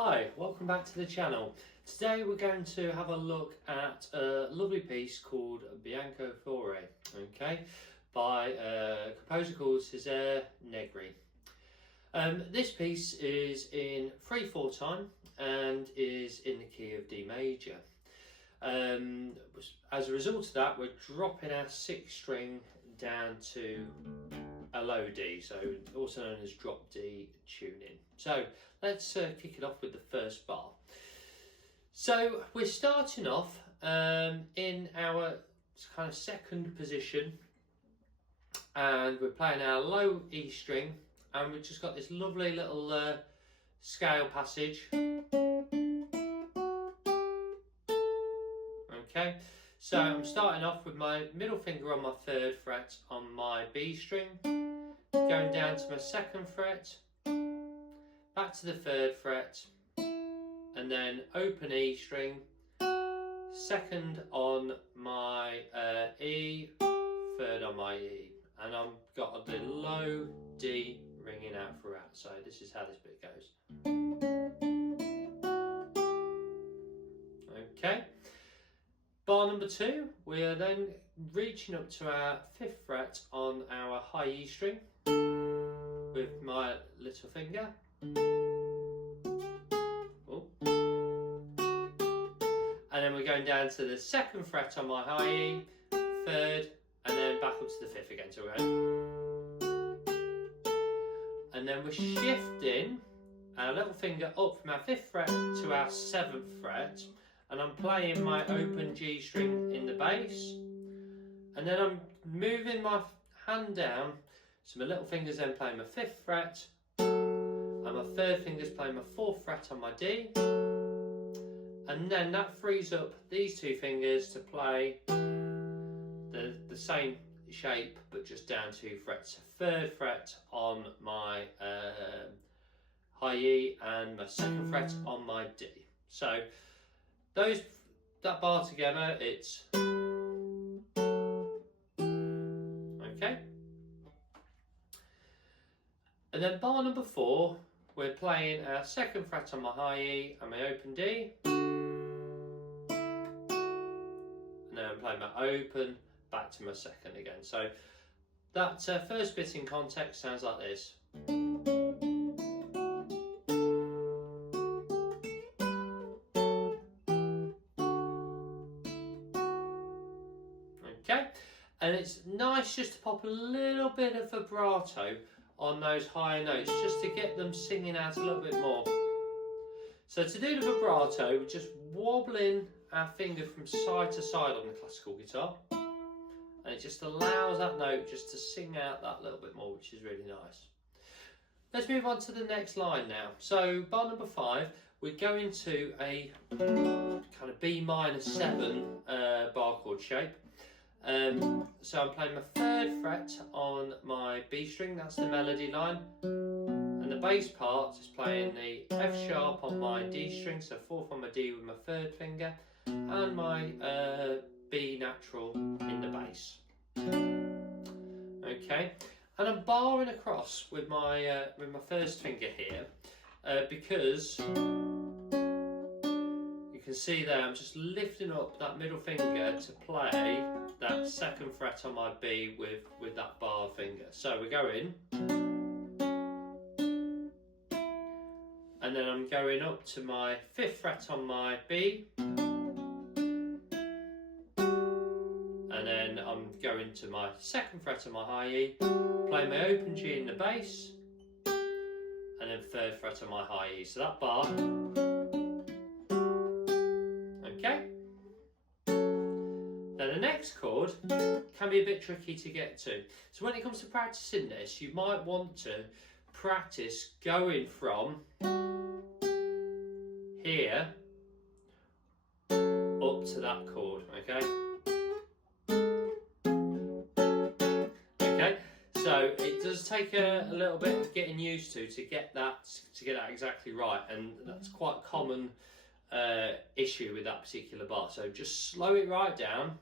Hi, welcome back to the channel. Today we're going to have a look at a lovely piece called Bianco Fiore, by a composer called Cesare Negri. This piece is in 3/4 time and is in the key of D major. As a result of that, we're dropping our 6th string down to a low D, so also known as drop D tuning. So let's kick it off with the first bar. So we're starting off in our kind of 2nd position, and we're playing our low E string, and we've just got this lovely little scale passage. Okay, so I'm starting off with my middle finger on my 3rd fret on my B string, going down to my 2nd fret, back to the 3rd fret, and then open E string, 2nd on my E, 3rd on my E, and I've got the low D ringing out throughout. So this is how this bit goes. Okay. Bar number 2, we are then reaching up to our 5th fret on our high E string with my little finger. Oh. And then we're going down to the 2nd fret on my high E, 3rd, and then back up to the 5th again. So and then we're shifting our little finger up from our 5th fret to our 7th fret. And I'm playing my open G string in the bass, and then I'm moving my hand down, so my little finger's then playing my 5th fret, and my 3rd finger's playing my 4th fret on my D, and then that frees up these 2 fingers to play the same shape but just down 2 frets. 3rd fret on my high E and my 2nd fret on my D. So that bar together, it's okay. And then bar number 4, we're playing our 2nd fret on my high E and my open D, and then I'm playing my open back to my 2nd again. So that first bit in context sounds like this. Okay, and it's nice just to pop a little bit of vibrato on those higher notes just to get them singing out a little bit more. So to do the vibrato, we're just wobbling our finger from side to side on the classical guitar, and it just allows that note just to sing out that little bit more, which is really nice. Let's move on to the next line now. So bar number 5, we're going to a kind of B minor 7 bar chord shape. So I'm playing my 3rd fret on my B string, that's the melody line, and the bass part is playing the F sharp on my D string, so 4th on my D with my 3rd finger, and my B natural in the bass. Okay, and I'm barring across with my 1st finger here because you can see there I'm just lifting up that middle finger to play that 2nd fret on my B with that bar finger. So we're going, and then I'm going up to my 5th fret on my B, and then I'm going to my 2nd fret on my high E, playing my open G in the bass, and then 3rd fret on my high E. So that bar. Okay. Now the next chord can be a bit tricky to get to. So when it comes to practicing this, you might want to practice going from here up to that chord, okay? Okay, so it does take a little bit of getting used to get that exactly right, and that's quite a common issue with that particular bar. So just slow it right down,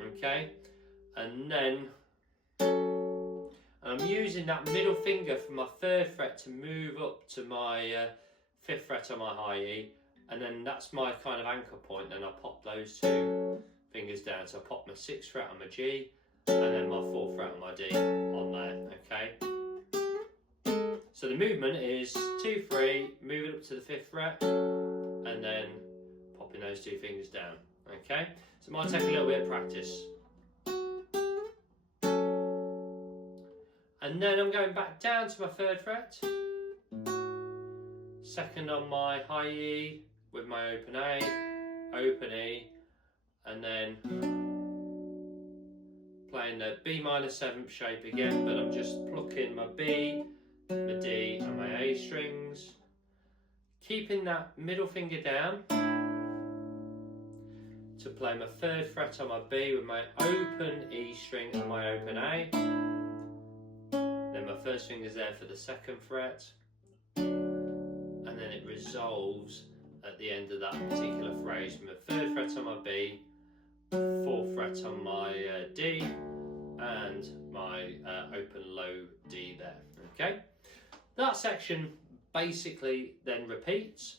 okay, and then And I'm using that middle finger from my 3rd fret to move up to my 5th fret on my high E, and then that's my kind of anchor point. Then I pop those 2 fingers down. So I pop my 6th fret on my G, and then my 4th fret on my D on there, okay? So the movement is 2, 3, move it up to the 5th fret, and then popping those 2 fingers down, okay? So it might take a little bit of practice. And then I'm going back down to my 3rd fret, 2nd on my high E with my open A, open E, and then playing the B minor 7th shape again, but I'm just plucking my B, my D and my A strings, keeping that middle finger down to play my 3rd fret on my B with my open E string and my open A. Then my 1st finger's there for the 2nd fret, and then it resolves at the end of that particular phrase with my 3rd fret on my B, 4th fret on my D, and my open low D there, okay? That section basically then repeats,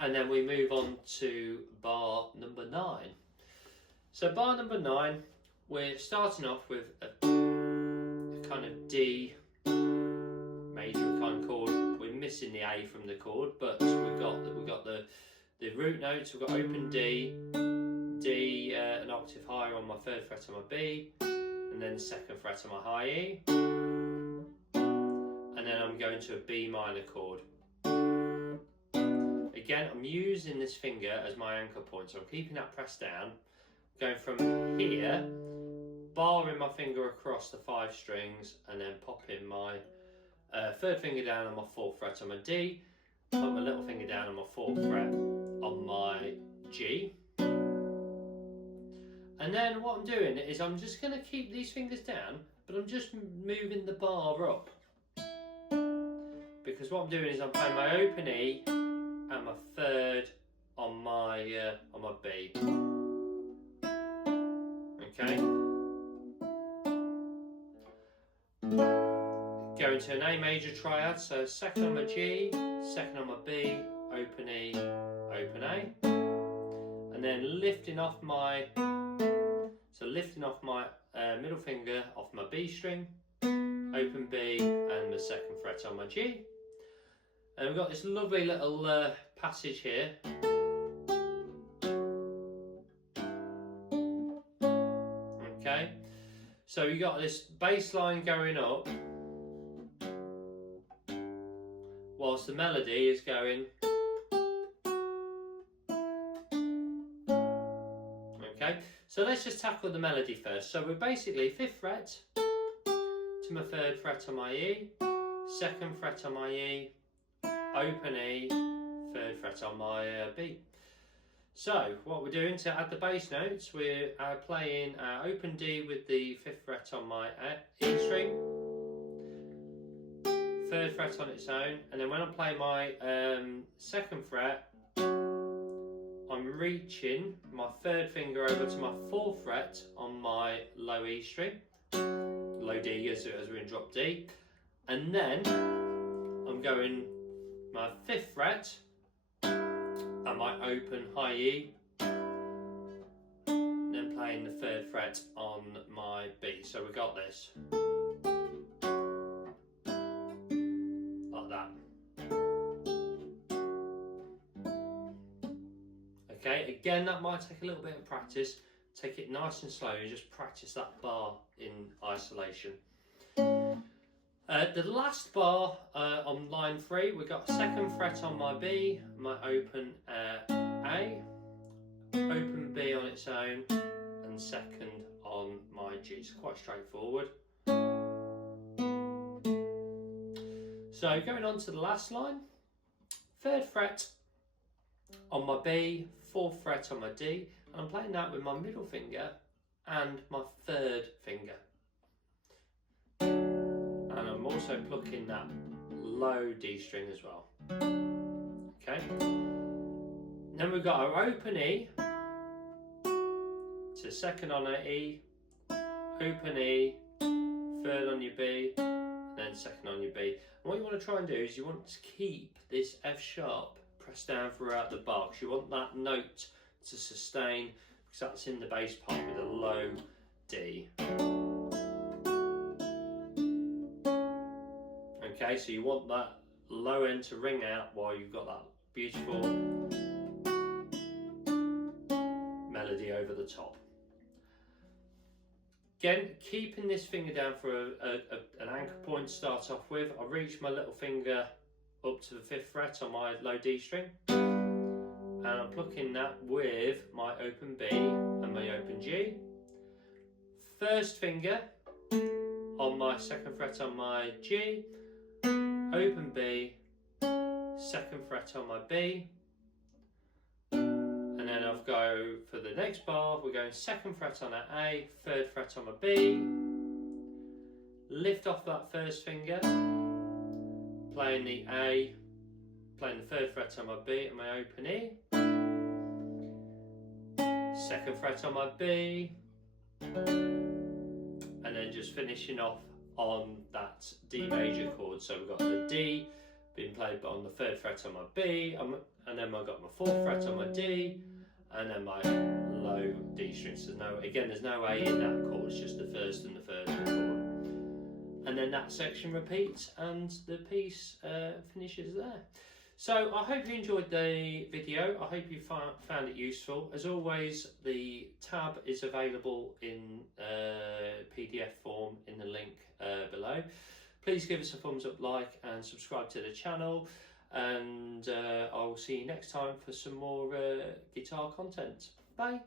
and then we move on to bar number 9. So bar number 9, we're starting off with a kind of D major kind of chord. We're missing the A from the chord, but we've got the root notes. We've got open D, D an octave higher on my 3rd fret on my B, and then 2nd fret on my high E, and then I'm going to a B minor chord. Again, I'm using this finger as my anchor point, so I'm keeping that pressed down, going from here, barring my finger across the 5 strings, and then popping my 3rd finger down on my 4th fret on my D, put my little finger down on my 4th fret on my G. And then what I'm doing is I'm just going to keep these fingers down, but I'm just moving the bar up. Because what I'm doing is I'm playing my open E and my 3rd on my B. Okay. Going to an A major triad, so 2nd on my G, 2nd on my B, open E, open A, and then lifting off my middle finger off my B string, open B, and the 2nd fret on my G. And we've got this lovely little passage here. Okay, so you got this bass line going up, whilst the melody is going. Okay, so let's just tackle the melody first. So we're basically 5th fret to my 3rd fret on my E, 2nd fret on my E, open E, 3rd fret on my B. So what we're doing to add the bass notes, we're playing open D with the 5th fret on my E string, 3rd fret on its own, and then when I play my 2nd fret, I'm reaching my 3rd finger over to my 4th fret on my low E string, low D as we're in drop D, and then I'm going my 5th fret and my open high E, then playing the 3rd fret on my B. So we got this like that. Okay, again, that might take a little bit of practice. Take it nice and slow and just practice that bar in isolation. The last bar on line 3, we've got 2nd fret on my B, my open A, open B on its own, and 2nd on my G. It's quite straightforward. So going on to the last line, 3rd fret on my B, 4th fret on my D, and I'm playing that with my middle finger and my 3rd finger. And I'm also plucking that low D string as well. Okay. Then we've got our open E to 2nd on our E, open E, third on your B, and then second on your B. And what you want to try and do is you want to keep this F sharp pressed down throughout the bar, because you want that note to sustain, because that's in the bass part with a low D. Okay, so you want that low end to ring out while you've got that beautiful melody over the top. Again, keeping this finger down for an anchor point to start off with. I reach my little finger up to the 5th fret on my low D string, and I'm plucking that with my open B and my open G. First finger on my 2nd fret on my G, open B, 2nd fret on my B, and then I'll go for the next bar, we're going 2nd fret on that A, 3rd fret on my B, lift off that first finger, playing the A, playing the 3rd fret on my B and my open E, 2nd fret on my B, and then just finishing off on that D major chord. So we've got the D being played on the 3rd fret on my B, and then I've got my 4th fret on my D, and then my low D string. So there's no A in that chord, it's just the 1st and the 3rd chord. And then that section repeats and the piece finishes there. So I hope you enjoyed the video. I hope you found it useful. As always, the tab is available in PDF form in the link below. Please give us a thumbs up, like, and subscribe to the channel. And I'll see you next time for some more guitar content. Bye.